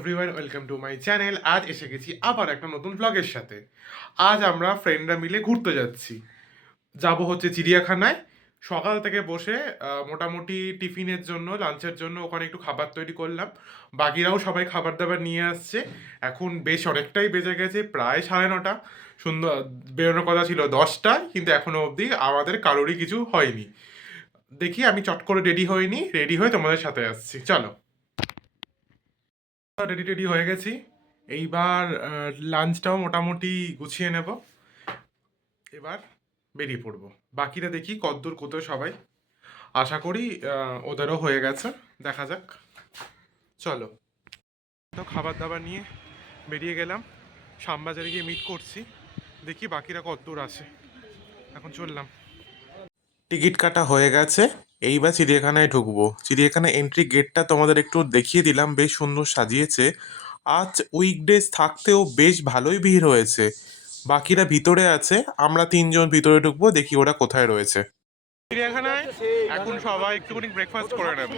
Everyone welcome to my channel. আজ এসে গেছি আবার একটা নতুন ব্লগের সাথে। আজ আমরা ফ্রেন্ডরা মিলে ঘুরতে যাচ্ছি। যাব হচ্ছে চিড়িয়াখানায়। সকাল থেকে বসে মোটামুটি টিফিনের জন্য লাঞ্চের জন্য ওখানে একটু খাবার তৈরি করলাম। বাকিরাও সবাই খাবার দাবার নিয়ে আসছে। এখন বেশ অনেকটাই বেজে গেছে, প্রায় 9:30। সুন্দর বেরোনোর কথা ছিল 10টায়, কিন্তু এখনো অবধি আমাদের কারোরই কিছু হয়নি। দেখি আমি চট করে রেডি হয়ে তোমাদের সাথে আসছি, চলো। রেডি টেডি হয়ে গেছি। এইবার লাঞ্চটাও মোটামুটি গুছিয়ে নেব। এবার বেরিয়ে পড়বো। বাকিরা দেখি কতদূর কোথাও সবাই। আশা করি ওদেরও হয়ে গেছে, দেখা যাক। চলো, তো খাবার দাবার নিয়ে বেরিয়ে গেলাম। শ্যামবাজারে গিয়ে মিট করছি, দেখি বাকিরা কতদূর আসে। এখন চললাম। টিকিট কাটা হয়ে গেছে, এইবার চিড়িয়াখানায় ঢুকবো। চিড়িয়াখানা এন্ট্রি গেটটা তোমাদের একটু দেখিয়ে দিলাম, বেশ সুন্দর সাজিয়েছে। আজ উইকডেজ থাকতেও বেশ ভালোই ভিড় হয়েছে। বাকিরা ভিতরে আছে, আমরা 3জন ভিতরে ঢুকবো, দেখি ওরা কোথায় রয়েছে। চিড়িয়াখানায় এখন সবাই একটুখানি ব্রেকফাস্ট করে নেবে।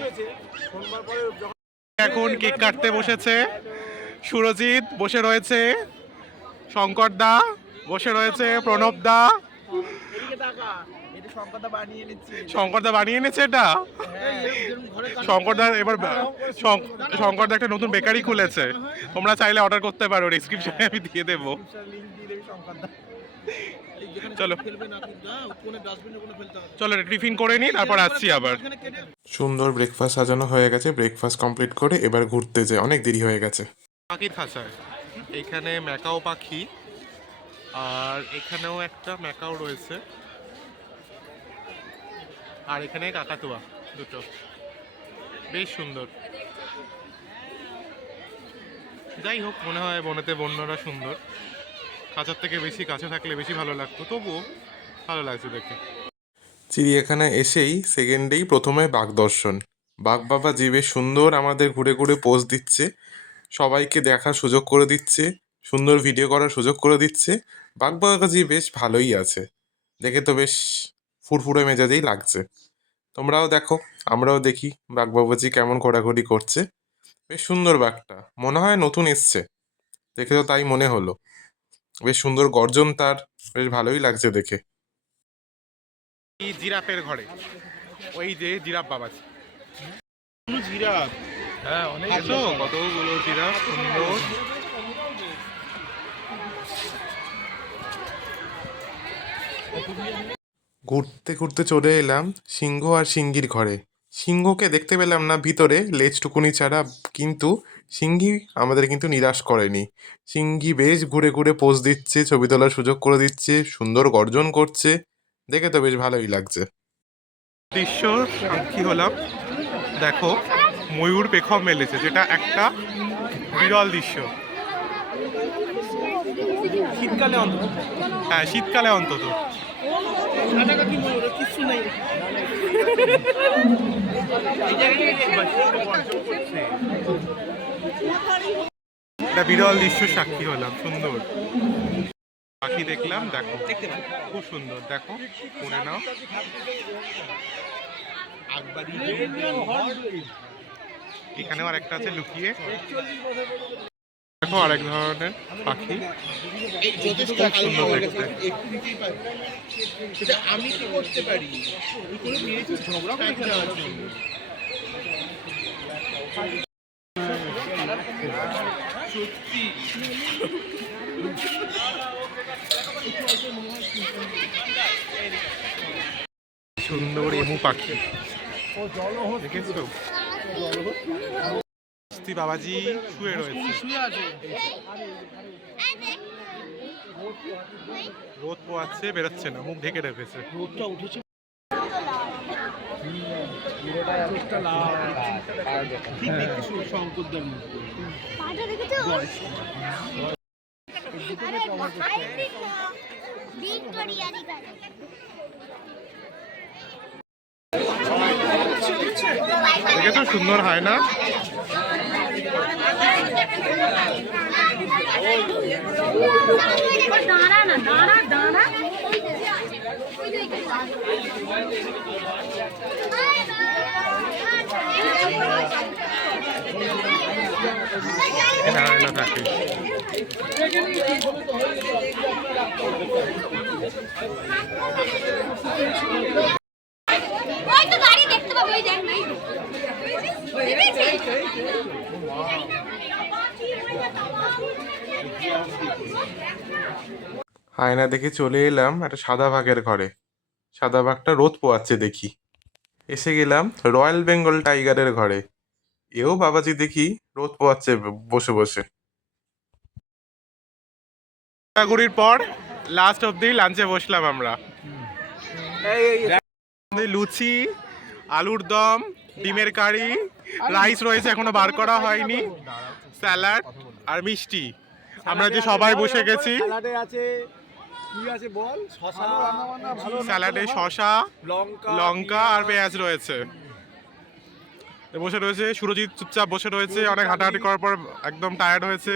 এখন কেক কাটতে বসেছে। সুরজিৎ বসে রয়েছে, শঙ্কর দা বসে রয়েছে, প্রণব দা। শঙ্করদা বানিয়ে এনেছে এটা। শঙ্করদা এবার শঙ্করদা একটা নতুন বেকারি খুলেছে, তোমরা চাইলে অর্ডার করতে পারো, ডেসক্রিপশনে আমি দিয়ে দেবো। চলো চলো টিফিন করে নিই, তারপর আসছি আবার। সুন্দর ব্রেকফাস্ট সাজানো হয়ে গেছে, ব্রেকফাস্ট কমপ্লিট করে এবার ঘুরতে যাই, অনেক দেরি হয়ে গেছে। পাখির খাঁচায় এখানে ম্যাকাও পাখি, আর এখানেও একটা ম্যাকাও রয়েছে, আর এখানে কাকাতুয়া দুটো, বেশ সুন্দর। যাই হোক, মনে হয় বনেতে বন্যরা সুন্দর, খাঁচার থেকে বেশি কাছে থাকলে বেশি ভালো লাগতো, তবুও ভালো লাগছে দেখে। চিড়িয়াখানায় এসেই সেকেন্ডেই প্রথমে বাঘ দর্শন। বাঘ বাবাজি বেশ সুন্দর আমাদের ঘুরে ঘুরে পোজ দিচ্ছে, সবাইকে দেখার সুযোগ করে দিচ্ছে, সুন্দর ভিডিও করার সুযোগ করে দিচ্ছে। বাঘ বাবাজি বেশ ভালোই আছে, দেখে তো বেশ ফুরফুরে মেজাজেই লাগছে। তোমরাও দেখো, আমরাও দেখি বাঘ বাবাজি কেমন ঘোরাঘুরি করছে। বেশ সুন্দর বাঘটা, মনে হয় নতুন এসছে, দেখে তো তাই মনে হলো। বেশ সুন্দর গর্জন তার, বেশ ভালোই লাগছে দেখে। এই জিরাফের ঘরে, ওই যে জিরাফ বাবাজি। জিরাফ, হ্যাঁ অনেক, কতগুলো জিরাফ, সুন্দর। ঘুরতে ঘুরতে চলে এলাম সিংহ আর সিংহীর ঘরে। সিংহকে দেখতে পেলাম না ভিতরে, লেজটুকুনি ছাড়া, কিন্তু সিংহী আমাদের কিন্তু নিরাশ করেনি। সিংহী বেশ ঘুরে ঘুরে পোজ দিচ্ছে, ছবি তোলার সুযোগ করে দিচ্ছে, সুন্দর গর্জন করছে, দেখে তো বেশ ভালোই লাগছে। দৃশ্য সাক্ষী হলাম, দেখো ময়ূর পেখম মেলেছে, যেটা একটা বিরল দৃশ্য। শীতকালে অন্তত, হ্যাঁ শীতকালে অন্তত। একটা বিরল দৃশ্য সাক্ষী হলাম, সুন্দর পাখি দেখলাম, দেখো খুব সুন্দর, দেখো করে নাও। এখানেও আরেকটা আছে লুকিয়ে, দেখো আরেক ধরনের পাখি, খুব সুন্দর দেখতে। আমি কি করতে পারি, সুন্দর এমু পাখি দেখেছো। বাবাজি শুয়ে রয়েছে, রোদ পোয়াচ্ছে, বেরোচ্ছে না, মুখ ঢেকে রেখেছে। রোদটা উঠেছে, দেখেছো সুন্দর হয় না। এখানে আয়না থাকে। আয়না দেখে চলে এলাম একটা সাদা বাঘের ঘরে। সাদা বাঘটা রোদ পোয়াচ্ছে দেখি। এসে গেলাম রয়্যাল বেঙ্গল টাইগারের ঘরে। এও বাবাজি দেখি রোদ পোয়াচ্ছে বসে বসে। ঘোরাঘুরির পর লাস্ট অব্দি লাঞ্চে বসলাম আমরা। লুচি, আলুর দম, ডিমের কারি, রাইস রয়েছে এখনো বার করা হয়নি, স্যালাড আর মিষ্টি। আমরা যে সবাই বসে গেছি। স্যালাডে শসা, লঙ্কা আর পেঁয়াজ রয়েছে। বসে রয়েছে সুরজিৎ, চুপচাপ বসে রয়েছে। অনেক হাঁটাহাঁটি করার পর একদম টায়ার্ড হয়েছে।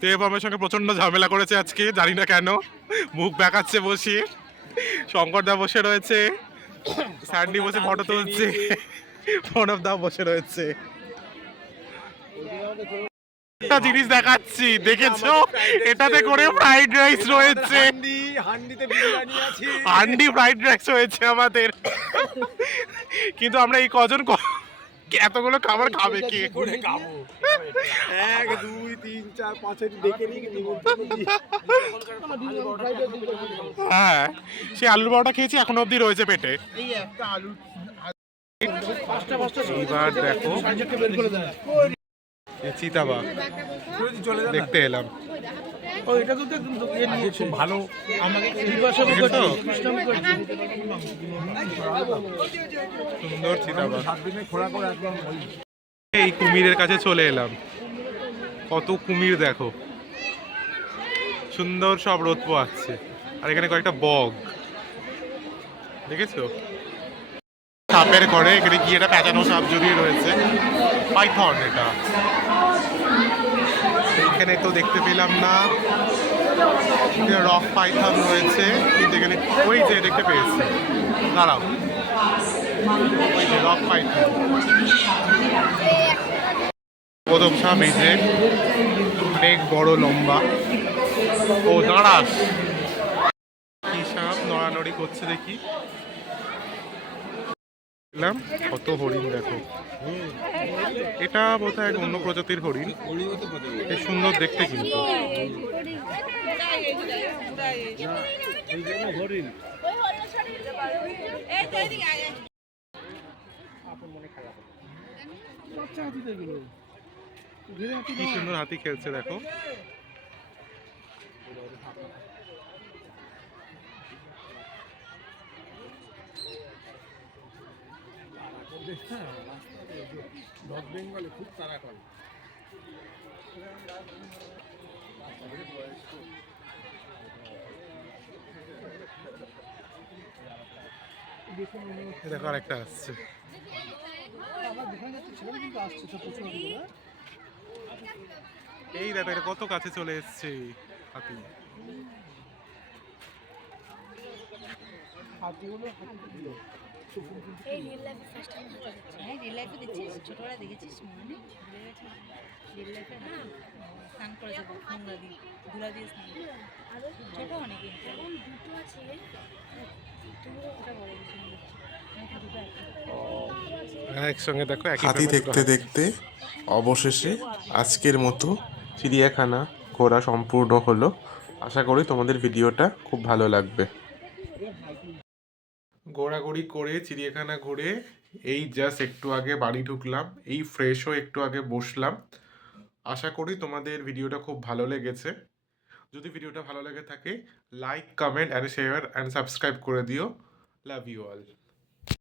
দেবমের সঙ্গে প্রচন্ড ঝামেলা করেছে আজকে, জানি না কেন, মুখ বেঁকাচ্ছে বসে। শঙ্করদা বসে রয়েছে, স্যান্ডি বসে ফটো তুলছে, প্রণবদা বসে রয়েছে। একটা জিনিস দেখাচ্ছি, দেখেছো? এটাতে করে ফ্রাইড রাইস রয়েছে, হান্ডি ফ্রাইড রাইস রয়েছে আমাদের। কিন্তু আমরা এই কজন এতগুলো খাবার খাবে কে? 1 2 3 4 5 ডেকে নিয়ে হ্যাঁ, সে আলুর বড়াটা খেয়েছি, এখনো অবধি রয়েছে পেটে। এবার দেখো চিতাবাঘ দেখতে এলাম। ভালো সুন্দর চিতাবাঘ। এই কুমিরের কাছে চলে এলাম। কত কুমির দেখো, সুন্দর সব রোদ পোয়াচ্ছে। আর এখানে কয়েকটা বগ দেখেছো? সাপের ঘরে এখানে গিয়ে একটা প্যাঁচানো সাপ জড়িয়ে রয়েছে, পাইথন এটা। এখানে তো দেখতে পেলাম না, রক পাইথন রয়েছে, কিন্তু এখানে ওই যে দেখতে পেয়েছি, দাঁড়াও, ওই যে রক পাইথন। প্রথম সাপ এই যে অনেক বড় লম্বা। ও দাঁড়াস, কি সাপ নড়ানড়ি করছে দেখি। কত হরিণ দেখো, এটা বোধহয় অন্য প্রজাতির হরিণ, বেশ সুন্দর দেখতে। কিন্তু কি সুন্দর হাতি খেলছে দেখো। নর্থ বেঙ্গলে খুব তাড়া করে। দেখো আরেকটা আসছে। এই দেখো, এটা কত কাছে চলে এসছে হাতি। একসঙ্গে দেখো হাতি দেখতে দেখতে অবশেষে আজকের মতো চিড়িয়াখানা ঘোরা সম্পূর্ণ হলো। আশা করি তোমাদের ভিডিওটা খুব ভালো লাগবে। ঘোরাঘুরি করে চিড়িয়াখানা ঘুরে এই জাস্ট একটু আগে বাড়ি ঢুকলাম, এই ফ্রেশ হয়ে একটু আগে বসলাম। আশা করি তোমাদের ভিডিওটা খুব ভালো লেগেছে। যদি ভিডিওটা ভালো লেগে থাকে, like, comment and share and subscribe করে দিও। Love you all.